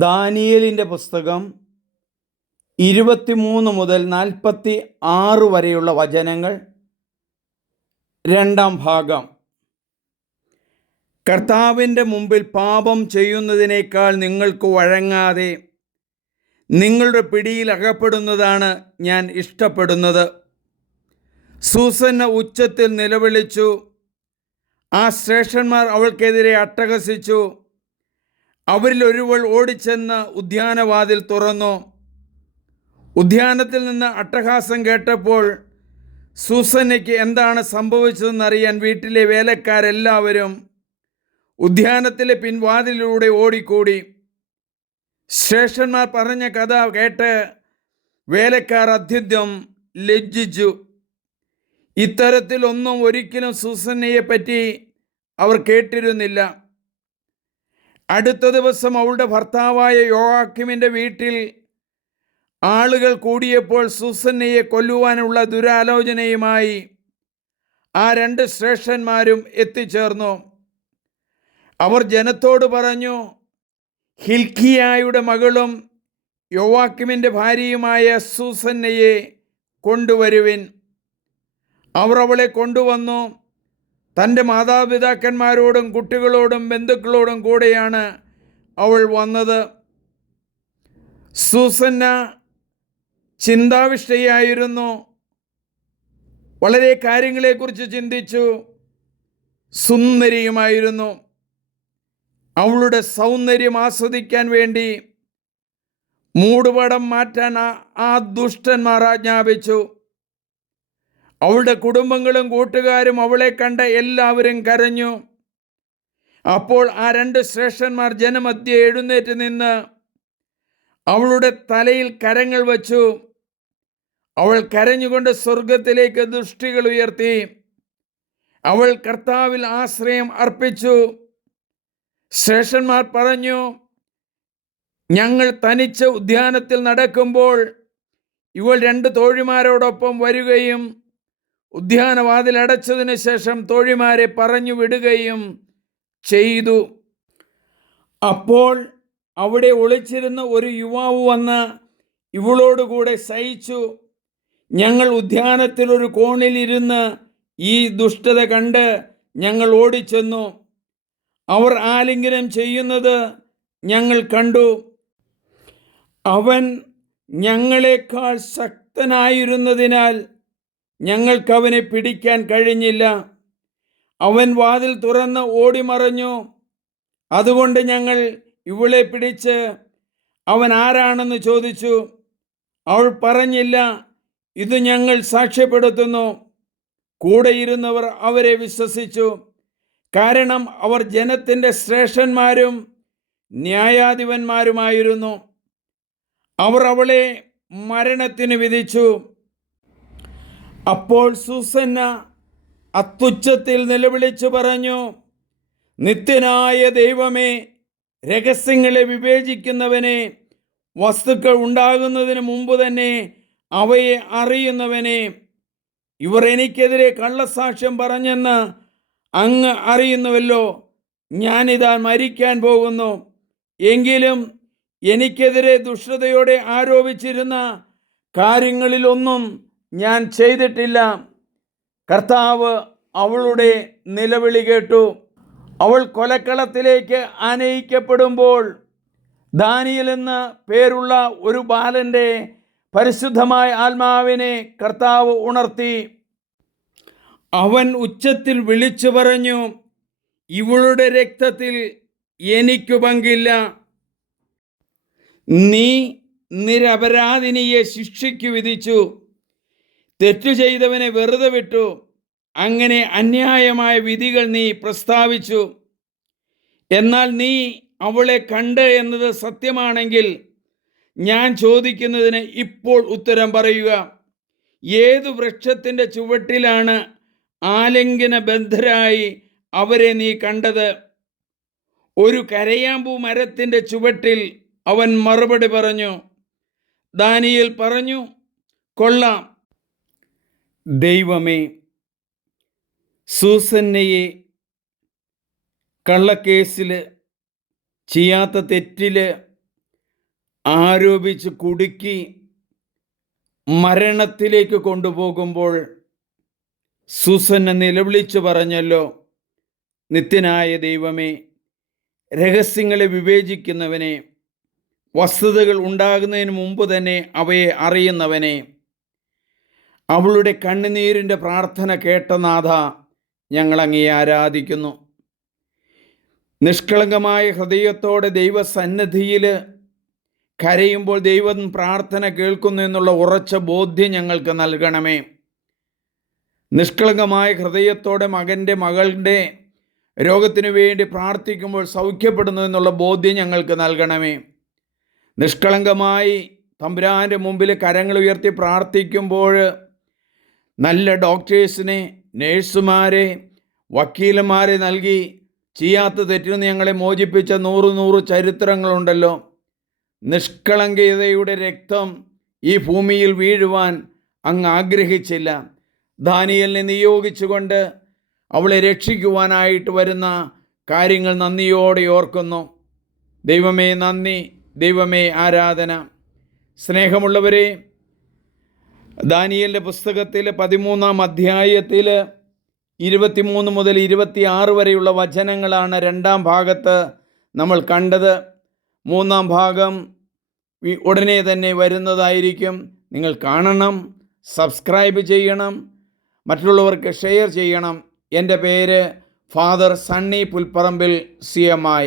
ദാനിയേലിൻ്റെ പുസ്തകം 23 മുതൽ 46 വരെയുള്ള വചനങ്ങൾ. രണ്ടാം ഭാഗം. കർത്താവിൻ്റെ മുമ്പിൽ പാപം ചെയ്യുന്നതിനേക്കാൾ നിങ്ങൾക്ക് വഴങ്ങാതെ നിങ്ങളുടെ പിടിയിൽ അകപ്പെടുന്നതാണ് ഞാൻ ഇഷ്ടപ്പെടുന്നത്. സൂസന്ന ഉച്ചത്തിൽ നിലവിളിച്ചു. ആ ശ്രേഷ്ഠന്മാർ അവൾക്കെതിരെ അട്ടഹസിച്ചു. അവരിൽ ഒരുവൾ ഓടിച്ചെന്ന് ഉദ്യാനവാതിൽ തുറന്നു. ഉദ്യാനത്തിൽ നിന്ന് അട്ടഹാസം കേട്ടപ്പോൾ സൂസന്നയ്ക്ക് എന്താണ് സംഭവിച്ചതെന്നറിയാൻ വീട്ടിലെ വേലക്കാരെല്ലാവരും ഉദ്യാനത്തിലെ പിൻവാതിലിലൂടെ ഓടിക്കൂടി. ശ്രേഷ്ഠന്മാർ പറഞ്ഞ കഥ കേട്ട് വേലക്കാർ അത്യന്തം ലജ്ജിച്ചു. ഇത്തരത്തിലൊന്നും ഒരിക്കലും സൂസന്നയെപ്പറ്റി അവർ കേട്ടിരുന്നില്ല. അടുത്ത ദിവസം അവളുടെ ഭർത്താവായ യോവാക്കീമിൻ്റെ വീട്ടിൽ ആളുകൾ കൂടിയപ്പോൾ സൂസന്നയെ കൊല്ലുവാനുള്ള ദുരാലോചനയുമായി ആ രണ്ട് ശ്രേഷ്ഠന്മാരും എത്തിച്ചേർന്നു. അവർ ജനത്തോട് പറഞ്ഞു, ഹിൽക്കിയായുടെ മകളും യോവാക്കീമിൻ്റെ ഭാര്യയുമായ സൂസന്നയെ കൊണ്ടുവരുവിൻ. അവർ അവളെ കൊണ്ടുവന്നു. തൻ്റെ മാതാപിതാക്കന്മാരോടും കുട്ടികളോടും ബന്ധുക്കളോടും കൂടെയാണ് അവൾ വന്നത്. സൂസന്ന ചിന്താവിഷ്ടയായിരുന്നു. വളരെ കാര്യങ്ങളെക്കുറിച്ച് ചിന്തിച്ചു. സുന്ദരിയുമായിരുന്നു. അവളുടെ സൗന്ദര്യം ആസ്വദിക്കാൻ വേണ്ടി മൂടുപടം മാറ്റാൻ ആ ദുഷ്ടന്മാർ ആജ്ഞാപിച്ചു. അവളുടെ കുടുംബങ്ങളും കൂട്ടുകാരും അവളെ കണ്ട എല്ലാവരും കരഞ്ഞു. അപ്പോൾ ആ രണ്ട് ശ്രേഷ്ഠന്മാർ ജനമധ്യേ എഴുന്നേറ്റ് നിന്ന് അവളുടെ തലയിൽ കരങ്ങൾ വച്ചു. അവൾ കരഞ്ഞുകൊണ്ട് സ്വർഗത്തിലേക്ക് ദൃഷ്ടികൾ ഉയർത്തി. അവൾ കർത്താവിൽ ആശ്രയം അർപ്പിച്ചു. ശ്രേഷ്ഠന്മാർ പറഞ്ഞു, ഞങ്ങൾ തനിച്ച് ഉദ്യാനത്തിൽ നടക്കുമ്പോൾ ഇവൾ രണ്ട് തോഴിമാരോടൊപ്പം വരികയും ഉദ്യാനവാതിൽ അടച്ചതിന് ശേഷം തോഴിമാരെ പറഞ്ഞു വിടുകയും ചെയ്തു. അപ്പോൾ അവിടെ ഒളിച്ചിരുന്ന ഒരു യുവാവ് വന്ന് ഇവളോടുകൂടെ ശയിച്ചു. ഞങ്ങൾ ഉദ്യാനത്തിൽ ഒരു കോണിലിരുന്ന് ഈ ദുഷ്ടത കണ്ട് ഞങ്ങൾ ഓടിച്ചെന്നു. അവർ ആലിംഗനം ചെയ്യുന്നത് ഞങ്ങൾ കണ്ടു. അവൻ ഞങ്ങളെക്കാൾ ശക്തനായിരുന്നതിനാൽ ഞങ്ങൾക്കവനെ പിടിക്കാൻ കഴിഞ്ഞില്ല. അവൻ വാതിൽ തുറന്ന് ഓടിമറഞ്ഞു. അതുകൊണ്ട് ഞങ്ങൾ ഇവളെ പിടിച്ച് അവൻ ആരാണെന്ന് ചോദിച്ചു. അവൾ പറഞ്ഞില്ല. ഇത് ഞങ്ങൾ സാക്ഷ്യപ്പെടുത്തുന്നു. കൂടെയിരുന്നവർ അവരെ വിശ്വസിച്ചു. കാരണം അവർ ജനത്തിൻ്റെ ശ്രേഷ്ഠന്മാരും ന്യായാധിപന്മാരുമായിരുന്നു. അവർ അവളെ മരണത്തിന് വിധിച്ചു. അപ്പോൾ സൂസന്ന അത്യുച്ചത്തിൽ നിലവിളിച്ചു പറഞ്ഞു, നിത്യനായ ദൈവമേ, രഹസ്യങ്ങളെ വിവേചിക്കുന്നവനെ, വസ്തുക്കൾ ഉണ്ടാകുന്നതിന് മുമ്പ് തന്നെ അവയെ അറിയുന്നവനെ, ഇവർ എനിക്കെതിരെ കള്ളസാക്ഷ്യം പറഞ്ഞെന്ന് അങ്ങ് അറിയുന്നുവല്ലോ. ഞാനിതാ മരിക്കാൻ പോകുന്നു. എങ്കിലും എനിക്കെതിരെ ദുഷ്ടതയോടെ ആരോപിച്ചിരുന്ന കാര്യങ്ങളിലൊന്നും ഞാൻ ചെയ്തിട്ടില്ല. കർത്താവ് അവളുടെ നിലവിളി കേട്ടു. അവൾ കൊലക്കളത്തിലേക്ക് ആനയിക്കപ്പെടുമ്പോൾ ദാനിയേൽ എന്ന പേരുള്ള ഒരു ബാലൻ്റെ പരിശുദ്ധമായ ആത്മാവിനെ കർത്താവ് ഉണർത്തി. അവൻ ഉച്ചത്തിൽ വിളിച്ചു പറഞ്ഞു, ഇവളുടെ രക്തത്തിൽ എനിക്കു പങ്കില്ല. നീ നിരപരാധിനിയെ ശിക്ഷയ്ക്ക് വിധിച്ചു. തെറ്റു ചെയ്തവനെ വെറുതെ വിട്ടു. അങ്ങനെ അന്യായമായ വിധികൾ നീ പ്രസ്താവിച്ചു. എന്നാൽ നീ അവളെ കണ്ട് എന്നത് സത്യമാണെങ്കിൽ ഞാൻ ചോദിക്കുന്നതിന് ഇപ്പോൾ ഉത്തരം പറയുക. ഏതു വൃക്ഷത്തിൻ്റെ ചുവട്ടിലാണ് ആലിംഗന ബദ്ധരായി അവരെ നീ കണ്ടത്? ഒരു കരയാമ്പൂ മരത്തിൻ്റെ ചുവട്ടിൽ അവൻ മറുപടി പറഞ്ഞു. ദാനിയേൽ പറഞ്ഞു, കൊള്ളാം. ദൈവമേ, സൂസന്നയെ കള്ളക്കേസിൽ ചെയ്യാത്ത തെറ്റിൽ ആരോപിച്ച് കുടുക്കി മരണത്തിലേക്ക് കൊണ്ടുപോകുമ്പോൾ സൂസന്ന നിലവിളിച്ചു പറഞ്ഞല്ലോ, നിത്യനായ ദൈവമേ, രഹസ്യങ്ങളെ വിവേചിക്കുന്നവനെ, വസ്തുതകൾ ഉണ്ടാകുന്നതിന് മുമ്പ് തന്നെ അവയെ അറിയുന്നവനെ, അവളുടെ കണ്ണുനീരിൻ്റെ പ്രാർത്ഥന കേട്ട നാഥ, ഞങ്ങളങ്ങയെ ആരാധിക്കുന്നു. നിഷ്കളങ്കമായ ഹൃദയത്തോടെ ദൈവസന്നിധിയിൽ കരയുമ്പോൾ ദൈവം പ്രാർത്ഥന കേൾക്കുന്നു എന്നുള്ള ഉറച്ച ബോധ്യം ഞങ്ങൾക്ക് നൽകണമേ. നിഷ്കളങ്കമായ ഹൃദയത്തോടെ മകൻ്റെ മകളുടെ രോഗത്തിനു വേണ്ടി പ്രാർത്ഥിക്കുമ്പോൾ സൗഖ്യപ്പെടുന്നു എന്നുള്ള ബോധ്യം ഞങ്ങൾക്ക് നൽകണമേ. നിഷ്കളങ്കമായി തമ്പുരാൻ്റെ മുമ്പിൽ കരങ്ങൾ ഉയർത്തി പ്രാർത്ഥിക്കുമ്പോൾ നല്ല ഡോക്ടേഴ്സിനെ, നേഴ്സുമാരെ, വക്കീലന്മാരെ നൽകി ചെയ്യാത്ത തെറ്റിൽ നിന്ന് ഞങ്ങളെ മോചിപ്പിച്ച 100 ചരിത്രങ്ങളുണ്ടല്ലോ. നിഷ്കളങ്കതയുടെ രക്തം ഈ ഭൂമിയിൽ വീഴുവാൻ അങ്ങ് ആഗ്രഹിച്ചില്ല. ദാനിയേലിനെ നിയോഗിച്ചുകൊണ്ട് അവളെ രക്ഷിക്കുവാനായിട്ട് വരുന്ന കാര്യങ്ങൾ നന്ദിയോടെ ഓർക്കുന്നു. ദൈവമേ നന്ദി, ദൈവമേ ആരാധന. സ്നേഹമുള്ളവരെ, ദാനിയേലിൻ്റെ പുസ്തകത്തിൽ 13-ാം അധ്യായത്തിൽ 23 മുതൽ 26 വരെയുള്ള വചനങ്ങളാണ് 2-ാം ഭാഗത്ത് നമ്മൾ കണ്ടത്. 3-ാം ഭാഗം ഉടനെ തന്നെ വരുന്നതായിരിക്കും. നിങ്ങൾ കാണണം, സബ്സ്ക്രൈബ് ചെയ്യണം, മറ്റുള്ളവർക്ക് ഷെയർ ചെയ്യണം. എൻ്റെ പേര് ഫാദർ സണ്ണി പുൽപ്പറമ്പിൽ CMI.